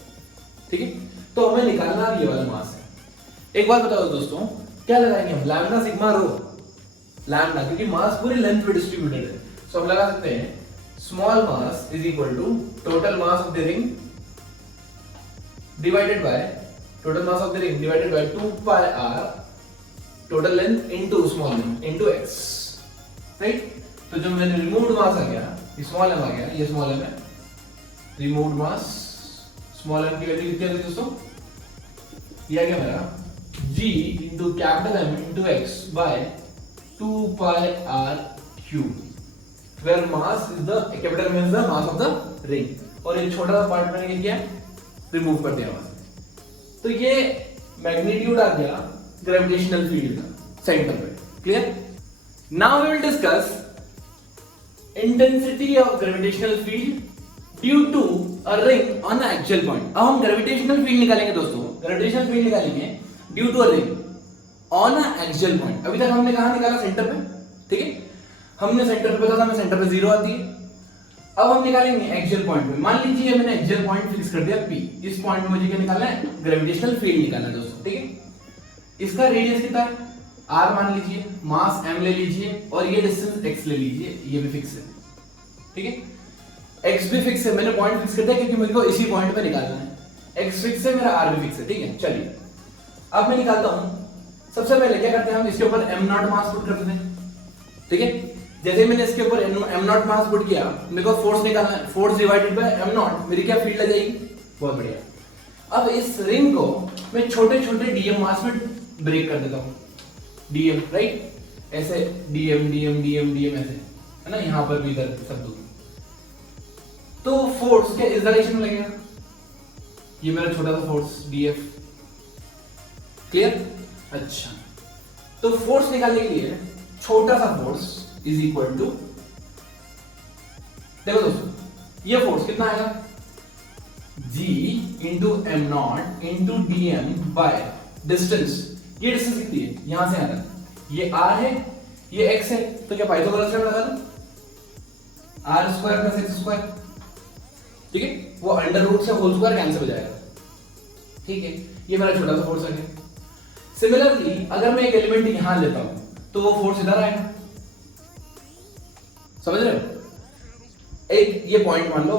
ठीक है, तो हमें निकालना ये वाला मास है। एक बात बताओ दोस्तों, क्या लगाएंगे हम? लैम्डा सिग्मा रो, लैम्डा, क्योंकि मास पूरी लेंथ पे डिस्ट्रीब्यूटेड है। सो हम लगा सकते हैं small mass is equal to total mass of the ring divided by total mass of the ring divided by 2 pi r total length into small length into x, right? तो जो मैंने removed मास आ गया, ये स्मॉल m आ गया, ये small m है, removed mass small m की value कितनी है दोस्तों? ये आ गया मेरा g into capital M into x by 2 pi r cube, where mass is the capital M is the mass of the ring, और ये छोटा सा पार्ट मैंने क्या किया? रिमूव कर दिया वहां से। तो ये मैग्नीट्यूड आ गया ग्रेविटेशनल फील्ड का सेंटर पे। Clear? Now we will discuss intensity of gravitational field due to a ring on the actual point. अब हम ग्रेविटेशनल फील्ड निकालेंगे दोस्तों, ग्रेविटेशनल फील्ड निकालेंगे due to a ring on a actual point. अभी तक हमने कहां निकाला? सेंटर पे, ठीक है? हमने सेंटर पे पता था, हमें सेंटर पे 0 आती है। अब हम निकालेंगे एक्चुअल पॉइंट पे। मान लीजिए मैंने एक्चुअल पॉइंट फिक्स कर दिया P। इस पॉइंट में मुझे क्या निकालना है? ग्रेविटेशनल फील्ड निकालना है दोस्तों, ठीक है? इसका रेडियस कितना है? R मान लीजिए, मास m ले लीजिए और ये डिस्टेंस x ले लीजिए, ये भी फिक्स है, ठीक है? x भी फिक्स है, मैंने पॉइंट फिक्स कर दिया क्योंकि मुझे को इसी पॉइंट पे निकालना है। x फिक्स है, मेरा r भी फिक्स है, ठीक है? चलिए अब मैं निकालता हूं। सबसे पहले क्या करते हैं हम, इसके ऊपर m नॉट मास पुट कर देते हैं, ठीक है? जैसे मैंने इसके ऊपर m नॉट मास पुट किया, मेरे को फोर्स निकालना है, force divided by m not, मेरी क्या फील्ड आ जाएगी? बहुत बढ़िया। अब इस रिंग को मैं छोटे छोटे dm मास में ब्रेक कर देता हूं, dm, राइट? ऐसे डीएम डीएम डीएम डीएम ऐसे, है ना, यहां पर भी इधर सब दूर, तो फोर्स क्या इस डायरेक्शन में लगेगा, ये मेरा छोटा सा फोर्स डीएफ, क्लियर। अच्छा, तो फोर्स निकालने के लिए छोटा सा फोर्स इज इक्वल टू, देखो दोस्तों ये फोर्स कितना आएगा, G into M not into D M by distance, ये डिस्टेंस कितनी है यहां से यहां तक, ये r है ये x है, तो क्या पाइथागोरस थ्योरम लगा दो, r square plus x square, ठीक है, वो अंडर रूट से होल स्क्वायर कैंसिल हो जाएगा, ठीक है, ये मेरा छोटा सा फोर्स है। सिमिलरली अगर मैं एक एलिमेंट यहां लेता हूं तो वो फोर्स इधर आएगा, समझ रहे हो, एक ये पॉइंट मान लो,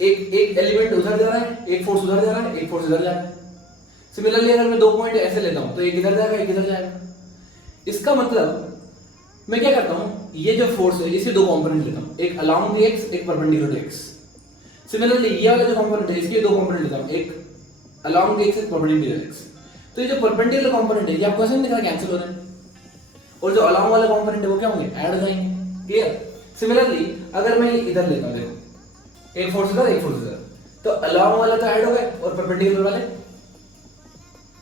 एक एलिमेंट उधर जा रहा है, एक फोर्स उधर जा रहा है, एक फोर्स इधर जा रहा है। सिमिलरली अगर मैं दो पॉइंट ऐसे लेता हूं तो एक इधर जाएगा एक इधर जाएगा, इसका मतलब मैं क्या करता हूं, ये जो फोर्स है इसके दो कंपोनेंट लेता हूं, एक अलोंग द एक्स एक परपेंडिकुलर टू एक्स। सिमिलरली ये वाला जो कंपोनेंट है इसके दो कंपोनेंट लेता हूं, एक अलोंग द एक्स एक परपेंडिकुलर टू एक्स। तो ये जो परपेंडिकुलर कंपोनेंट है ये आपको ऐसे नहीं दिख रहा कैंसिल हो रहा है, और जो अलोंग वाला कंपोनेंट है वो क्या होंगे, ऐड हो जाएंगे, क्लियर। सिमिलरली अगर मैं इधर लेता हूं, देखो एक फोर्स इधर एक फोर्स इधर, तो अलोंग वाला तो ऐड हो गए और परपेंडिकुलर वाले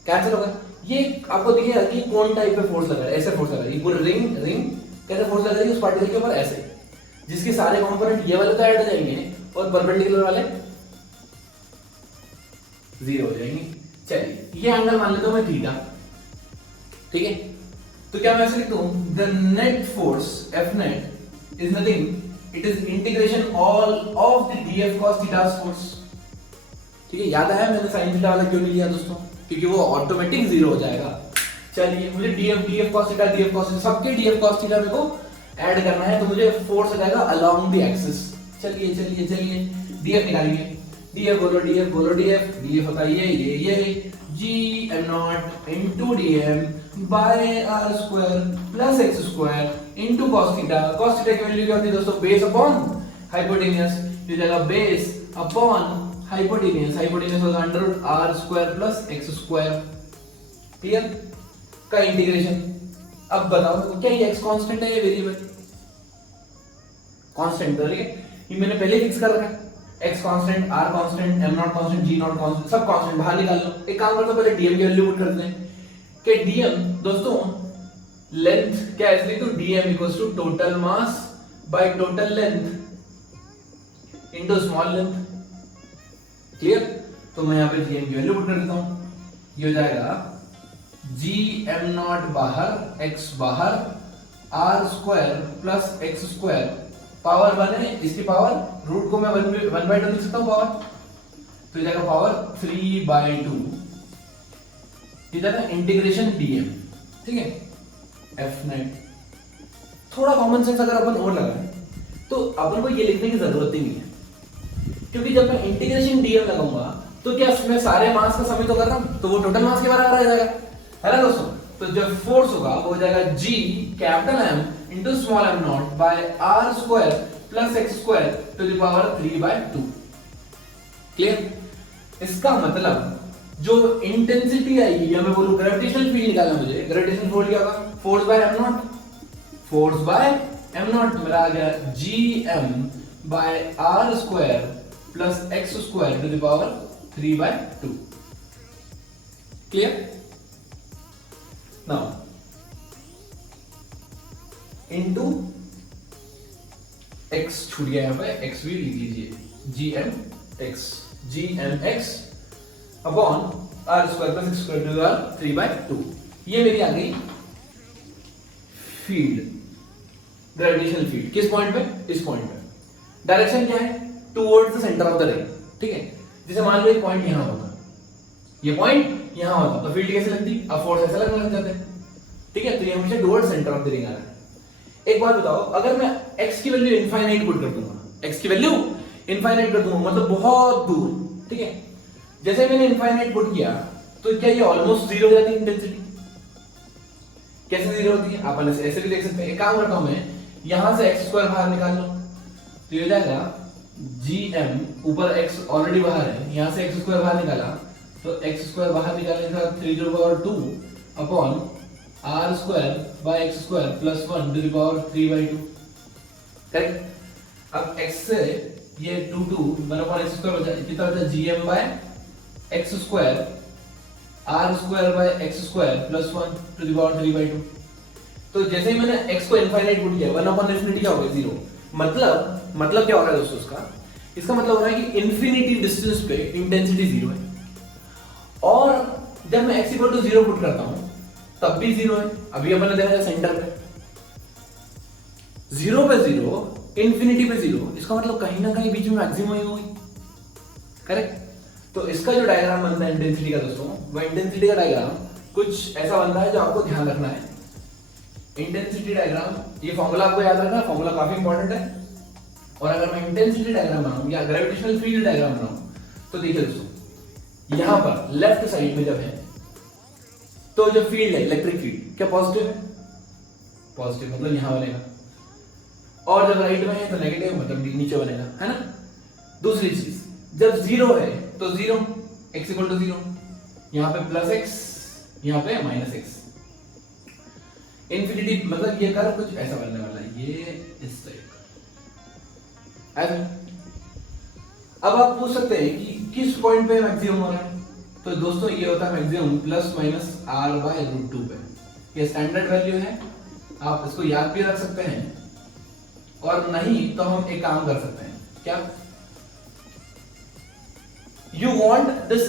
कैंसिल हो गए। ये आपको दिखेगा कि कौन टाइप पे फोर्स लगा है, ऐसे फोर्स लगा है, ये पूरे रिंग कैसे फोर्स लगा है उस पार्टिकल के ऊपर, ऐसे, जिसके सारे कंपोनेंट ये वाले तो ऐड हो जाएंगे और परपेंडिकुलर वाले जीरो हो जाएंगे। चलिए ये एंगल मान लेता हूं मैं थीटा, ठीक है, तो क्या मैं ऐसे लिखता हूं, the net force F net is nothing, it is integration all of the df cos theta force, ठीक है। याद आया मैंने sin थीटा वाला क्यों नहीं लिया दोस्तों, क्योंकि वो ऑटोमेटिक जीरो हो जाएगा। चलिए मुझे df cos theta df cos theta सबके df cos थीटा मेरे को ऐड करना है, तो मुझे फोर्स आ जाएगा अलोंग द एक्सिस। चलिए चलिए चलिए df निकालेंगे, df बोलो df होता है ये g m not into dm by r square plus x square into cos theta की वैल्यू क्या होती है दोस्तों, बेस अपॉन हाइपोटेन्यूज, ये जाएगा बेस अपॉन हाइपोटेन्यूज होगा under root r square plus x square, clear, का इंटीग्रेशन। अब बताओ क्या ये x कांस्टेंट है या वेरिएबल, कांस्टेंट है, ये मैंने पहले फिक्स कर रखा है, x constant, r constant, m not constant, g not constant, सब कांस्टेंट बाहर निकाल लो। एक काम करते हैं पहले dm की वैल्यू पुट करते हैं कि dm दोस्तों लेंथ क्या है, इसलिए तो dm equals to total mass by total length into small length, clear. तो मैं यहां पे dm की वैल्यू पुट कर देता हूं, ये हो जाएगा g m नॉट बाहर x बाहर r square plus x square, power 1 है, इसकी पावर रूट को मैं 1/2 लिख सकता हूं पावर, तो ये जाएगा पावर 3/2, ये जाएगा इंटीग्रेशन dm, ठीक है, f नेट। थोड़ा कॉमन सेंस अगर अपन और लगाएं तो अपन को ये लिखने की जरूरत ही नहीं है, क्योंकि जब मैं इंटीग्रेशन dm लगाऊंगा तो क्या मैं सारे मास का सम ही तो कर रहा हूं, तो वो टोटल मास के बराबर आ जाएगा, है ना दोस्तों। तो जब फोर्स होगा वो हो जाएगा g capital M into small m not by r square plus x square to the power 3/2, clear. इसका मतलब जो इंटेंसिटी आएगी, या मैं बोलूं ग्रेविटेशनल फील्ड निकालना मुझे, ग्रेविटेशनल फोर्स क्या होगा, फोर्स बाय m नॉट मेरा आ गया gm by r square plus x square to the power 3/2, clear. Now into x छूट गया यहां पे, x भी लिख लीजिए, gm x upon r square plus x square to the power 3/2, ये मेरी आ गई फील्ड, ग्रेविटेशनल फील्ड। किस पॉइंट पे, इस पॉइंट पे। डायरेक्शन क्या है, towards the center of the ring, ठीक है। जैसे मान लो एक पॉइंट यहां होता, ये पॉइंट यहां होता, तो फील्ड कैसे लगती, अब फोर्स ऐसे लगने लग जाते हैं, ठीक है। तो ये हमेशा towards centre of the ring आ रहा है। एक बात बताओ, अगर मैं x की वैल्यू इनफाइनाइट पुट कर दूंगा, x की वैल्यू इनफाइनाइट कर दूंगा मतलब बहुत दूर, ठीक है, जैसे मैंने इनफाइनाइट पुट किया तो क्या ये ऑलमोस्ट जीरो हो जाती है इंटेंसिटी, कैसे जीरो होती है अपन ऐसे भी देख सकते हैं। एक काम करता हूं मैं, यहां से x स्क्वायर बाहर निकाल लो, तो ये हो जाएगा gm, ऊपर x ऑलरेडी बाहर है, यहां से x स्क्वायर बाहर निकाला तो x स्क्वायर बाहर निकालने का 3/2 upon R square by X square plus 1 to the power 3/2। Correct. अब x से ये 2 1 अपॉन एक्स स्क्वायर बचा, कितना बचा gm by X square R square by X square plus 1 to the power 3/2। तो जैसे ही मैंने x को इनफाइनाइट पुट किया 1 अपॉन इनफिनिटी क्या हो गया 0। मतलब क्या हो रहा है दोस्तों इसका मतलब हो रहा है कि इनफिनिटी डिस्टेंस पे इंटेंसिटी 0 है, और जब मैं x इक्वल टू 0 पुट करता हूं तब भी 0 है। अभी अपन ने देखा सेंटर पे 0 पे 0, इंफिनिटी पे 0, इसका मतलब कहीं ना कहीं बीच में मैक्सिमम ही होगी। करेक्ट। तो इसका जो डायग्राम बनता है इंटेंसिटी का दोस्तों, वह इंटेंसिटी का डायग्राम कुछ ऐसा बनता है जो आपको ध्यान रखना है। इंटेंसिटी डायग्राम, ये फॉर्मूला आपको याद रखना, फॉर्मूला काफी इंपॉर्टेंट है। और अगर मैं इंटेंसिटी डायग्राम बनाऊं या ग्रेविटेशनल फील्ड डायग्राम बनाऊं तो देखिए दोस्तों, यहां पर लेफ्ट साइड में जब है तो जो फील्ड है इलेक्ट्रिक फील्ड क्या पॉजिटिव है, पॉजिटिव मतलब यहां बनेगा, और जब राइट में है तो नेगेटिव मतलब नीचे बनेगा, है ना। दूसरी चीज, जब 0 है तो 0, x इक्वल टू 0, यहां पे प्लस x, यहां पे माइनस x। इंफिनिटी मतलब ये कर्व कुछ ऐसा बनने वाला है, ये इस टाइप का। अब आप पूछ सकते हैं कि किस पॉइंट पे मैक्सिमम हो रहा है, तो दोस्तों ये होता है मैक्सिमम प्लस माइनस r/√2 पे। ये स्टैंडर्ड वैल्यू है, आप इसको याद भी रख सकते हैं, और नहीं तो हम एक काम कर सकते हैं, क्या, you want this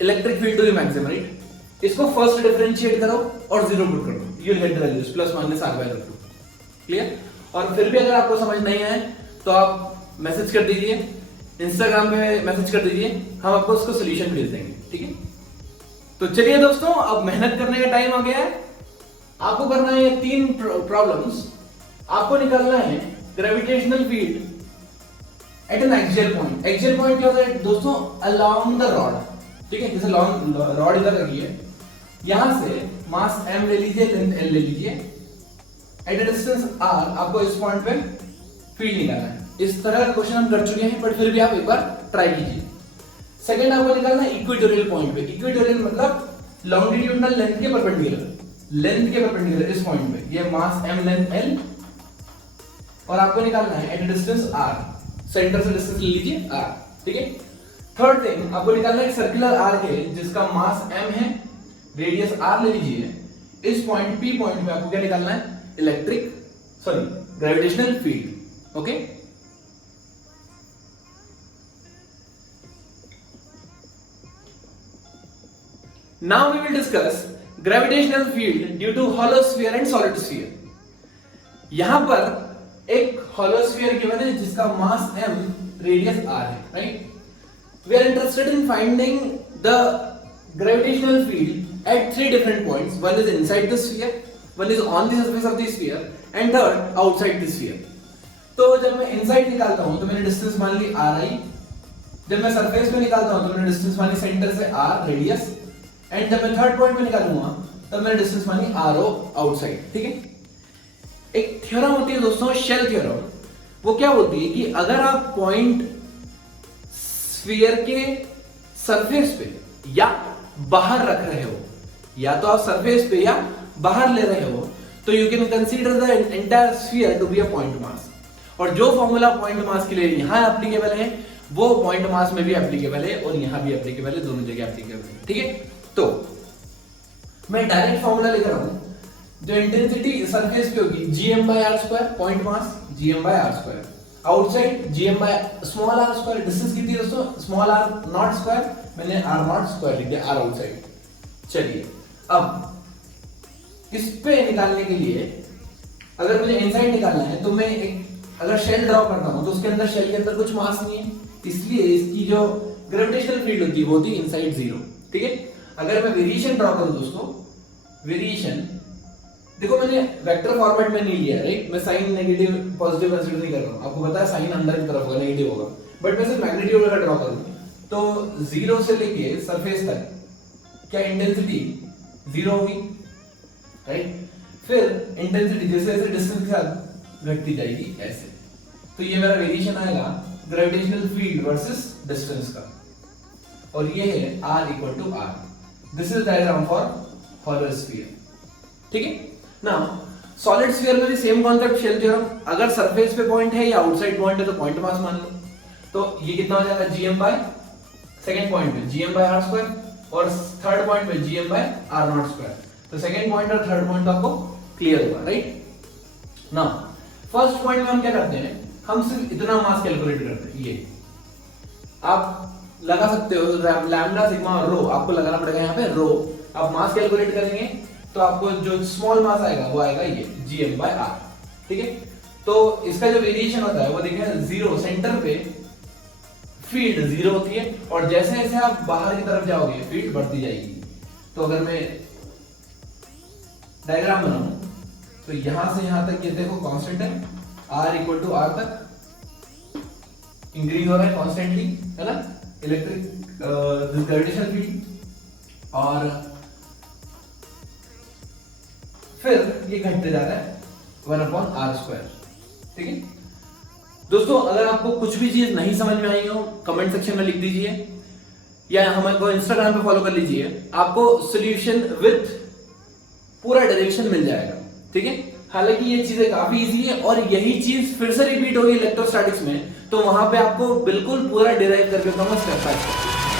electric field to be maximum, right. इसको फर्स्ट डिफरेंशिएट करो और 0 पुट कर दो, you will get the values plus minus r/√2। Clear. और फिर भी अगर आपको समझ नहीं आए तो आप मैसेज कर दीजिए, इंस्टाग्राम पे मैसेज कर दीजिए, हम आपको उसको सॉल्यूशन भेज देंगे, ठीक है। तो चलिए दोस्तों, अब मेहनत करने का टाइम आ गया है। आपको करना है 3 प्रॉब्लम्स। आपको निकालना है gravitational field at N axial point. Axial point क्या होता है दोस्तों, अलोंग द रॉड, ठीक है। जैसे रॉड इधर रखी है, यहां से मास m ले लीजिए, लेंथ l ले लीजिए, एट अ डिस्टेंस r आपको इस पॉइंट पे फील्ड निकालना है। इस तरह का क्वेश्चन हम कर चुके हैं, बट फिर भी आप एक बार ट्राई कीजिए। सेकंड आपको निकालना है इक्वेटोरियल पॉइंट पे। इक्वेटोरियल मतलब लॉन्गिट्यूडनल लेंथ के परपेंडिकुलर, लेंथ के परपेंडिकुलर इस पॉइंट पे, ये मास m लेंथ l, और आपको निकालना है at a distance r, centre से डिस्टेंस ले लीजिए r, ठीक है। थर्ड थिंग आपको निकालना है सर्कुलर आर्क है जिसका मास m है, रेडियस r ले लीजिए। इस पॉइंट p पॉइंट पे आपको क्या निकालना है, gravitational field. Okay, now we will discuss gravitational field due to hollow sphere and solid sphere। यहां पर एक hollow sphere गिवन है जिसका मास m, रेडियस r है, right. We are interested in finding the gravitational field at 3 different points. One is inside the sphere, one is on the surface of the sphere, and third outside the sphere। तो जब मैं inside निकालता हूं तो मैंने distance मान ली ri, जब मैं सरफेस में निकालता हूं तो मैंने डिस्टेंस मानी सेंटर से r, रेडियस, एंड जब मैं थर्ड पॉइंट में निकालूंगा तब मैंने डिस्टेंस मानी ro आउटसाइड, ठीक है। एक थ्योरम होती है दोस्तों, शेल थ्योरम। वो क्या बोलती है कि अगर आप पॉइंट स्फीयर के सरफेस पे या बाहर रख रहे हो, या तो आप सरफेस पे या बाहर ले रहे हो, तो you can consider the entire sphere to be a point mass. और जो फॉर्मूला पॉइंट मास के लिए यहां एप्लीकेबल है वो पॉइंट मास में भी एप्लीकेबल है और यहां भी एप्लीकेबल है, दोनों जगह एप्लीकेबल है, ठीक है। तो मैं डायरेक्ट फॉर्मूला लेकर रहा हूं, जो इंटेंसिटी सरफेस पे होगी gm/r², point mass gm/r², outside gm/स्मॉल r²। डिस्टेंस कितनी है दोस्तों, स्मॉल r नॉट स्क्वायर, मैंने r नॉट स्क्वायर लिख दिया, r आउटसाइड। चलिए अब इस पे निकालने के लिए अगर मुझे इनसाइड निकालना है तो मैं एक अगर शेल ड्रॉ करता हूं तो उसके अंदर, शेल के अंदर कुछ मास नहीं है, इसलिए इसकी जो ग्रेविटेशनल फील्ड होती है वो होती है इनसाइड 0, ठीक है। अगर मैं वेरिएशन ड्रॉ करूं दोस्तों, वेरिएशन देखो मैंने वेक्टर फॉर्मेट में नहीं लिया, राइट। मैं साइन नेगेटिव पॉजिटिव कंसीडर नहीं कर रहा हूं, आपको पता है साइन अंदर की तरफ होगा, नेगेटिव होगा, बट मैं सिर्फ मैग्नीट्यूड का ड्रॉ करूं तो 0 से लेके सरफेस तक क्या इंटेंसिटी 0 होगी, राइट। फिर इंटेंसिटी जैसे जैसे डिस्टेंस के साथ घटती जाएगी ऐसे, तो ये मेरा वेरिएशन आएगा ग्रेविटेशनल फील्ड वर्सेस डिस्टेंस का, और ये है r = r। This is diagram for hollow sphere. ठीक है ना। सॉलिड स्फीयर में भी सेम कॉन्सेप्ट, शेल थ्योरम, अगर सरफेस पे पॉइंट है या आउटसाइड पॉइंट है तो पॉइंट मास मान लो। तो ये कितना हो जाएगा, जीएम बाय सेकंड पॉइंट पे जीएम बाय आर स्क्वायर, और थर्ड पॉइंट पे GM by R not square. तो सेकंड पॉइंट और थर्ड पॉइंट आपको क्लियर होगा, राइट ना। फर्स्ट पॉइंट में हम क्या करते हैं, हम सिर्फ इतना मास कैलकुलेट करते हैं। ये आप लगा सकते हो लैम्डा सिग्मा और रो, आपको लगाना पड़ेगा यहाँ पे रो। आप मास कैलकुलेट करेंगे तो आपको जो स्मॉल मास आएगा वो आएगा ये जीएम बाय आर, ठीक है। तो इसका जो वेरिएशन होता है वो देखें, जीरो सेंटर पे फील्ड जीरो होती है, और जैसे जैसे आप बाहर की तरफ जाओगे फील्ड बढ़ती जाएगी। तो अगर मैं डायग्राम बनाऊं तो यहां से यहां तक ये देखो कांस्टेंट है, r इक्वल टू आर तक इंक्रीज हो रहा है कॉन्स्टेंटली, है ना, इलेक्ट्रिक ग्रेविटेशनल फील्ड, और फिर ये घटते जा रहा है 1/r², ठीक है। दोस्तों अगर आपको कुछ भी चीज नहीं समझ में आई हो कमेंट सेक्शन में लिख दीजिए, या हमारे को इंस्टाग्राम पे फॉलो कर लीजिए, आपको सॉल्यूशन विद पूरा डायरेक्शन मिल जाएगा, ठीक है। हालांकि ये चीजें काफी इजी है, और यही चीज फिर से रिपीट होगी इलेक्ट्रोस्टैटिक्स में, तो वहां पे आपको बिल्कुल पूरा डिराइव करके समझ करता है।